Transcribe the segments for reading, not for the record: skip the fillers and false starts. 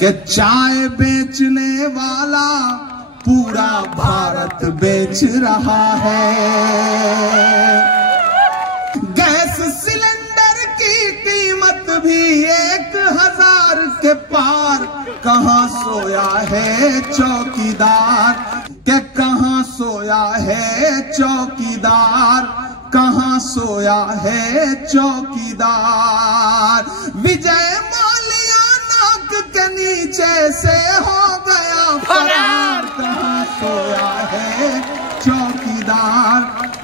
कि चाय बेचने वाला पूरा भारत बेच रहा है। गैस सिलेंडर की कीमत भी 1000 के पार। कहां सोया है चौकीदार, के कहां सोया है चौकीदार, कहां सोया है चौकीदार। विजय माल्या नाक के नीचे से हो गया फरार। कहां सोया है चौकीदार,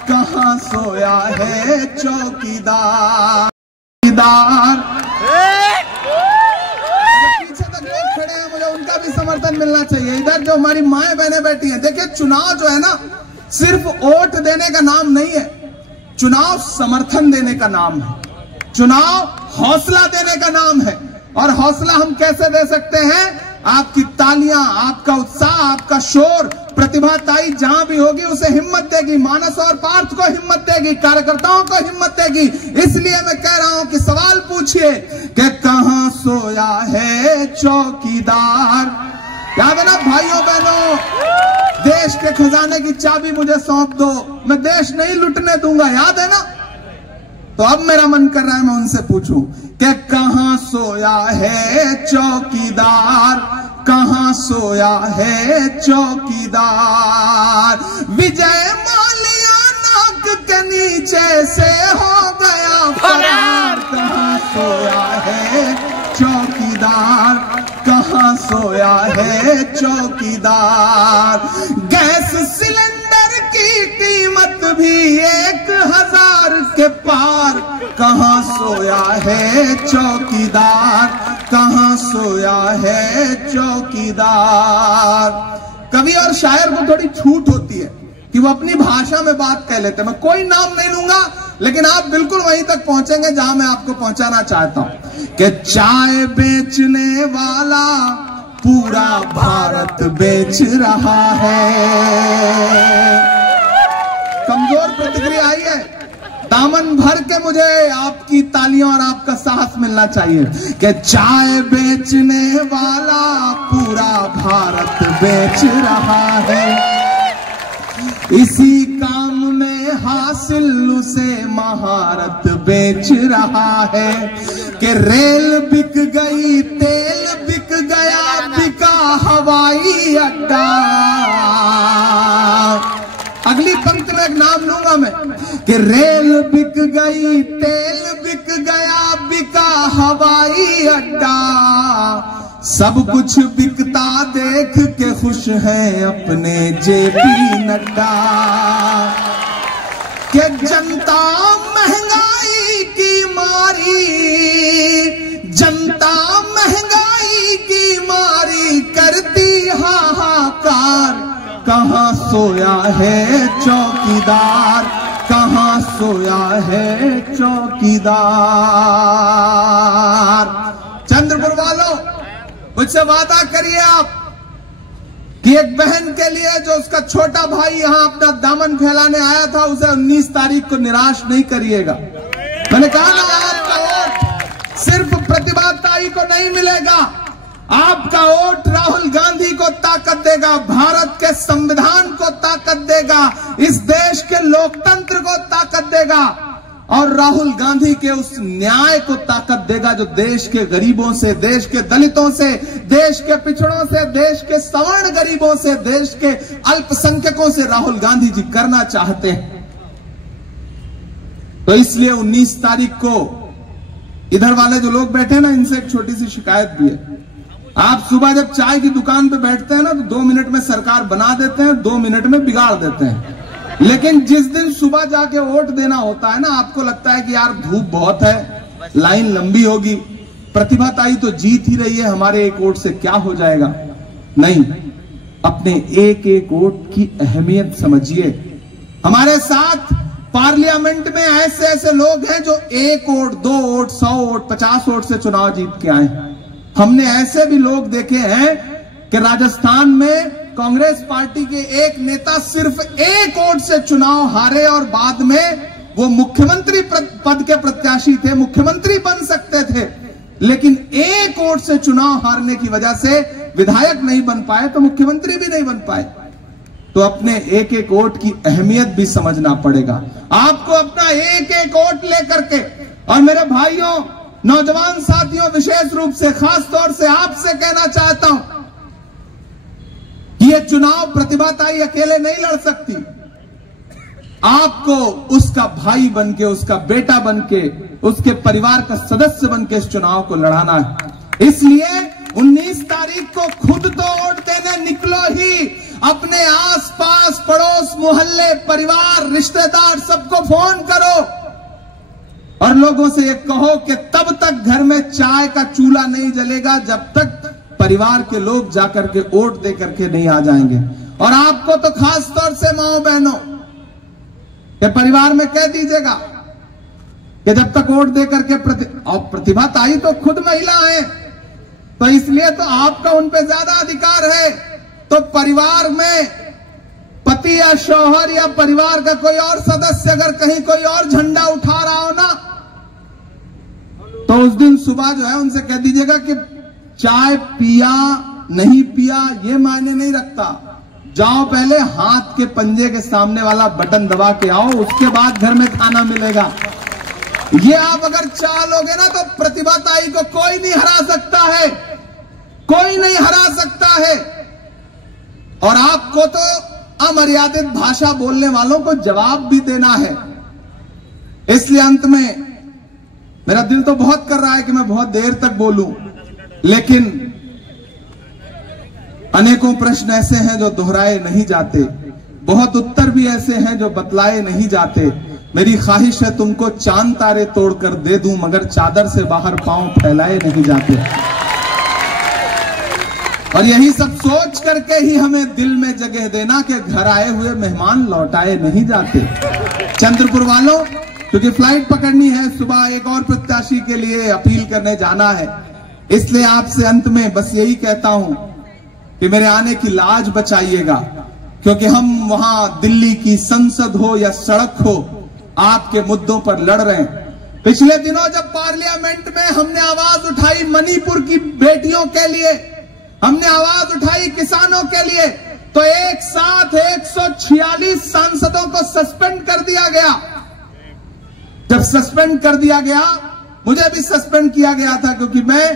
कहां सोया है चौकीदार। पीछे तक लोग खड़े हैं, मुझे उनका भी समर्थन मिलना चाहिए। इधर जो हमारी माएं बहनें बैठी हैं, देखिए चुनाव जो है ना सिर्फ वोट देने का नाम नहीं है, चुनाव समर्थन देने का नाम है, चुनाव हौसला देने का नाम है। और हौसला हम कैसे दे सकते हैं? आपकी तालियां, आपका उत्साह, आपका शोर, प्रतिभाताई जहां भी होगी उसे हिम्मत देगी, मानस और पार्थ को हिम्मत देगी, कार्यकर्ताओं को हिम्मत देगी। इसलिए मैं कह रहा हूं कि सवाल पूछिए कि कहां सोया है चौकीदार। याद है ना भाइयों बहनों, देश के खजाने की चाबी मुझे सौंप दो, मैं देश नहीं लुटने दूंगा। याद है ना? तो अब मेरा मन कर रहा है मैं उनसे पूछूं कि कहां सोया है चौकीदार, कहां सोया है चौकीदार। विजय माल्या नाक के नीचे से हो गया फरार। कहां सोया है चौकीदार, कहां सोया है चौकीदार। गैस सिलेंडर की कीमत भी 1000 के पार। कहां सोया है चौकीदार, कहां सोया है चौकीदार। कवि और शायर को थोड़ी छूट होती है कि वो अपनी भाषा में बात कह लेते हैं। मैं कोई नाम नहीं लूंगा, लेकिन आप बिल्कुल वहीं तक पहुंचेंगे जहां मैं आपको पहुंचाना चाहता हूं कि चाय बेचने वाला पूरा भारत बेच रहा है। कमजोर प्रतिक्रिया आई है, दामन भर के मुझे आपकी तालियों और आपका साहस मिलना चाहिए कि चाय बेचने वाला पूरा भारत बेच रहा है। इसी काम में हासिल उसे महारत बेच रहा है कि रेल बिक गई, तेल बिक गया, बिका हवाई अड्डा। अगली पंक्ति में एक नाम लूंगा मैं कि रेल बिक गई, तेल बिक गया, बिका हवाई अड्डा। सब कुछ बिकता देख के खुश हैं अपने जेपी नड्डा। कि जनता महंगाई की मारी, जनता महंगाई की मारी करती हाहाकार। कहां सोया है चौकीदार, कहां सोया है चौकीदार। चंद्रपुर वालों, मुझसे वादा करिए आप कि एक बहन के लिए जो उसका छोटा भाई यहां अपना दामन फैलाने आया था, उसे 19 तारीख को निराश नहीं करिएगा। मैंने कहा ना, आपका वोट सिर्फ प्रतिभाताई को नहीं मिलेगा, आपका वोट राहुल गांधी को ताकत देगा, भारत के संविधान को ताकत देगा, इस देश के लोकतंत्र को ताकत देगा और राहुल गांधी के उस न्याय को ताकत देगा जो देश के गरीबों से, देश के दलितों से, देश के पिछड़ों से, देश के सवर्ण गरीबों से, देश के अल्पसंख्यकों से राहुल गांधी जी करना चाहते हैं। तो इसलिए 19 तारीख को इधर वाले जो लोग बैठे हैं ना, इनसे एक छोटी सी शिकायत भी है। आप सुबह जब चाय की दुकान पे बैठते हैं ना, तो 2 मिनट में सरकार बना देते हैं, 2 मिनट में बिगाड़ देते हैं। लेकिन जिस दिन सुबह जाके वोट देना होता है ना, आपको लगता है कि यार धूप बहुत है, लाइन लंबी होगी, प्रतिभाताई तो जीत ही रही है, हमारे एक वोट से क्या हो जाएगा। नहीं, अपने एक एक वोट की अहमियत समझिए। हमारे साथ पार्लियामेंट में ऐसे ऐसे लोग हैं जो 1 वोट, 2 वोट, 100 वोट, 50 वोट से चुनाव जीत के आए। हमने ऐसे भी लोग देखे हैं कि राजस्थान में कांग्रेस पार्टी के एक नेता सिर्फ 1 वोट से चुनाव हारे और बाद में वो मुख्यमंत्री पद के प्रत्याशी थे, मुख्यमंत्री बन सकते थे, लेकिन एक वोट से चुनाव हारने की वजह से विधायक नहीं बन पाए तो मुख्यमंत्री भी नहीं बन पाए। तो अपने एक एक वोट की अहमियत भी समझना पड़ेगा। आपको अपना एक एक वोट लेकर के, और मेरे भाइयों, नौजवान साथियों, विशेष रूप से खास तौर से आपसे कहना चाहता हूं कि यह चुनाव प्रतिभाताई अकेले नहीं लड़ सकती। आपको उसका भाई बनके, उसका बेटा बनके, उसके परिवार का सदस्य बनके इस चुनाव को लड़ाना है। इसलिए 19 तारीख को खुद तो वोट देने निकलो ही, अपने आसपास, पड़ोस, मोहल्ले, परिवार, रिश्तेदार सबको फोन करो और लोगों से ये कहो कि तब तक घर में चाय का चूल्हा नहीं जलेगा जब तक परिवार के लोग जाकर के वोट दे करके नहीं आ जाएंगे। और आपको तो खास तौर से माओ बहनों के परिवार में कह दीजिएगा कि जब तक वोट दे करके और प्रतिभाताई तो खुद महिला है, तो इसलिए तो आपका उन पे ज्यादा अधिकार है। तो परिवार में पति या शौहर या परिवार का कोई और सदस्य अगर कहीं कोई और झंडा उठा रहा हो ना, तो उस दिन सुबह जो है उनसे कह दीजिएगा कि चाय पिया नहीं पिया ये मायने नहीं रखता, जाओ पहले हाथ के पंजे के सामने वाला बटन दबा के आओ, उसके बाद घर में खाना मिलेगा। ये आप अगर चाह लोगे ना तो प्रतिभाताई को कोई नहीं हरा सकता है, कोई नहीं हरा सकता है। और आपको तो अमर्यादित भाषा बोलने वालों को जवाब भी देना है। इसलिए अंत में मेरा दिल तो बहुत कर रहा है कि मैं बहुत देर तक बोलूं, लेकिन अनेकों प्रश्न ऐसे हैं जो दोहराए नहीं जाते, बहुत उत्तर भी ऐसे हैं जो बतलाए नहीं जाते। मेरी ख्वाहिश है तुमको चांद तारे तोड़कर दे दूं, मगर चादर से बाहर पांव फैलाए नहीं जाते। और यही सब सोच करके ही हमें दिल में जगह देना कि घर आए हुए मेहमान लौटाए नहीं जाते। चंद्रपुर वालों, क्योंकि फ्लाइट पकड़नी है, सुबह एक और प्रत्याशी के लिए अपील करने जाना है, इसलिए आपसे अंत में बस यही कहता हूं कि मेरे आने की लाज बचाइएगा, क्योंकि हम वहां दिल्ली की संसद हो या सड़क हो, आपके मुद्दों पर लड़ रहे हैं। पिछले दिनों जब पार्लियामेंट में हमने आवाज उठाई मणिपुर की बेटियों के लिए, हमने आवाज उठाई किसानों के लिए, तो एक साथ 146 सांसदों को सस्पेंड कर दिया गया। जब सस्पेंड कर दिया गया, मुझे भी सस्पेंड किया गया था, क्योंकि मैं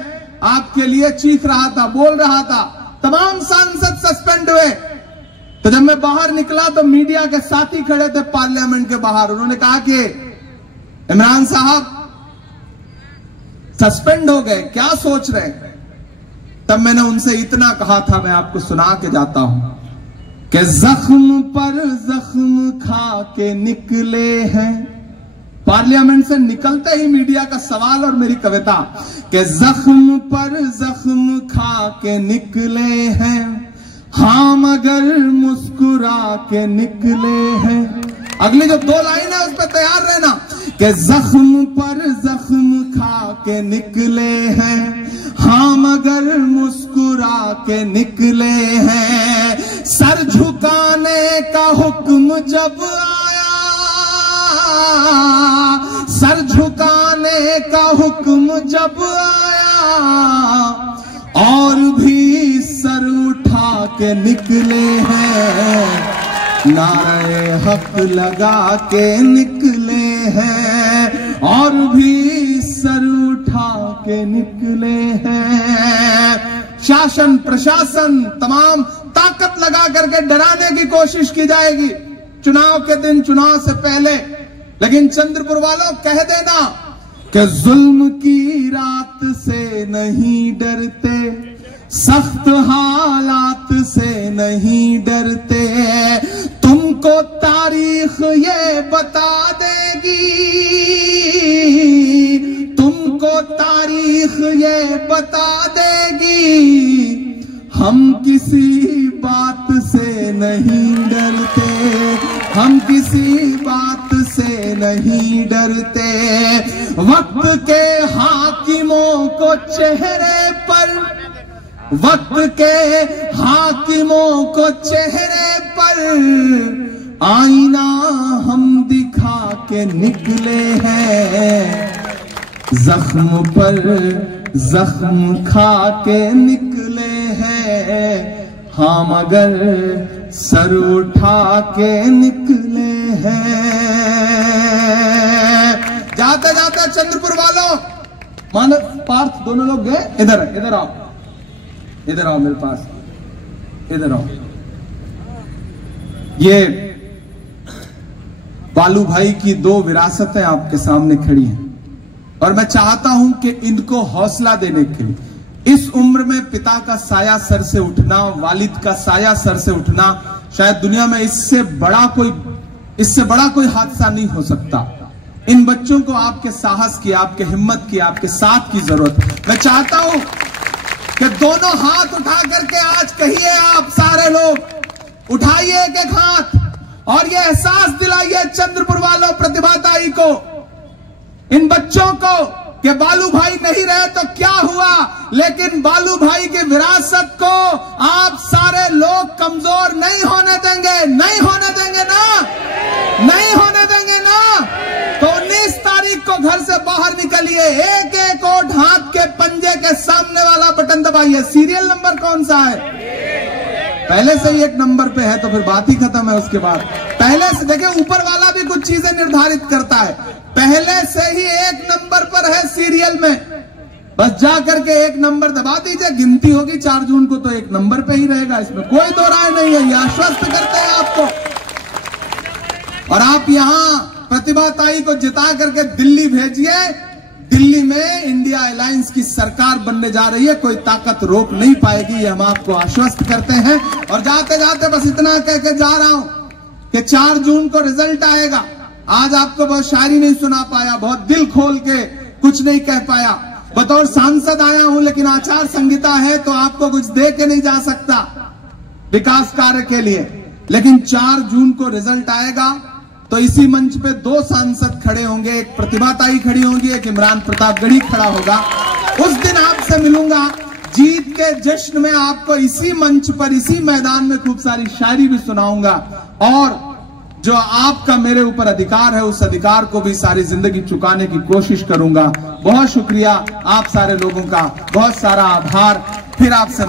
आपके लिए चीख रहा था, बोल रहा था, तमाम सांसद सस्पेंड हुए। तो जब मैं बाहर निकला तो मीडिया के साथी खड़े थे पार्लियामेंट के बाहर, उन्होंने कहा कि इमरान साहब सस्पेंड हो गए, क्या सोच रहे हैं? तब मैंने उनसे इतना कहा था, मैं आपको सुना के जाता हूं कि जख्म पर जख्म खा के निकले हैं। पार्लियामेंट से निकलते ही मीडिया का सवाल और मेरी कविता कि जख्म पर जख्म खा के निकले हैं, हाँ मगर मुस्कुरा के निकले हैं। अगली जो 2 लाइन है उस पर तैयार रहना कि जख्म पर जख्म खा के निकले हैं, हाँ मगर मुस्कुरा के निकले हैं। सर झुकाने का हुक्म जब आया, सर झुकाने का हुक्म जब आया, और भी सर उठा के निकले हैं, नारे हक लगा के निकले हैं, और भी सर उठा के निकले हैं। शासन प्रशासन तमाम ताकत लगा करके डराने की कोशिश की जाएगी चुनाव के दिन, चुनाव से पहले, लेकिन चंद्रपुर वालों कह देना कि जुल्म की रात से नहीं डरते, सख्त हालात से नहीं डरते, तुमको तारीख ये बता देगी, तुमको तारीख ये बता देगी, हम किसी बात से नहीं डरते, हम किसी बात से नहीं डरते। वक्त के हाकिमों को चेहरे पर, वक्त के हाकिमों को चेहरे पर आईना हम दिखा के निकले हैं, जख्म पर जख्म खा के निकले हैं, हाँ मगर सर उठा के निकले हैं। जाते जाते चंद्रपुर वालों, मानव पार्थ दोनों लोग गए, इधर इधर आओ, इधर आओ मेरे पास, इधर आओ। ये बालू भाई की दो विरासतें आपके सामने खड़ी हैं और मैं चाहता हूं कि इनको हौसला देने के लिए, इस उम्र में पिता का साया सर से उठना, वालिद का साया सर से उठना, शायद दुनिया में इससे बड़ा कोई हादसा नहीं हो सकता। इन बच्चों को आपके साहस की, आपके हिम्मत की, आपके साथ की जरूरत है। मैं चाहता हूं कि दोनों हाथ उठा करके आज कहिए, आप सारे लोग उठाइए एक एक हाथ और ये एहसास दिलाइए चंद्रपुर वालों, प्रतिभाताई को, इन बच्चों को कि बालू भाई नहीं रहे तो क्या हुआ, लेकिन बालू भाई की विरासत को आप सारे लोग कमजोर नहीं होने देंगे, नहीं होने देंगे ना, नहीं होने देंगे ना। तो 19 तारीख को घर से बाहर निकलिए, एक एक वोट हाथ के पंजे के सामने वाला बटन दबाइए। सीरियल नंबर कौन सा है? पहले से ही एक नंबर पे है तो फिर बात ही खत्म है। उसके बाद पहले से देखिए, ऊपर वाला भी कुछ चीजें निर्धारित करता है, पहले से ही एक नंबर पर है सीरियल में, बस जा करके एक नंबर दबा दीजिए, गिनती होगी 4 जून को तो एक नंबर पे ही रहेगा, इसमें कोई दो राय नहीं है। ये आश्वस्त करते हैं आपको। और आप यहां प्रतिभाताई को जिता करके दिल्ली भेजिए, दिल्ली में इंडिया अलायंस की सरकार बनने जा रही है, कोई ताकत रोक नहीं पाएगी, ये हम आपको आश्वस्त करते हैं। और जाते जाते बस इतना कह के जा रहा हूं कि 4 जून को रिजल्ट आएगा। आज आपको बहुत शायरी नहीं सुना पाया, बहुत दिल खोल के कुछ नहीं कह पाया, बतौर सांसद आया हूं, लेकिन आचार संहिता है तो आपको कुछ दे के नहीं जा सकता विकास कार्य के लिए। लेकिन 4 जून को रिजल्ट आएगा तो इसी मंच पे 2 सांसद खड़े होंगे, एक प्रतिभाताई खड़ी होंगी, एक इमरान प्रतापगढ़ी खड़ा होगा। उस दिन आपसे मिलूंगा, जीत के जश्न में आपको इसी मंच पर, इसी मैदान में खूब सारी शायरी भी सुनाऊंगा और जो आपका मेरे ऊपर अधिकार है, उस अधिकार को भी सारी जिंदगी चुकाने की कोशिश करूंगा। बहुत शुक्रिया आप सारे लोगों का, बहुत सारा आभार। फिर आपसे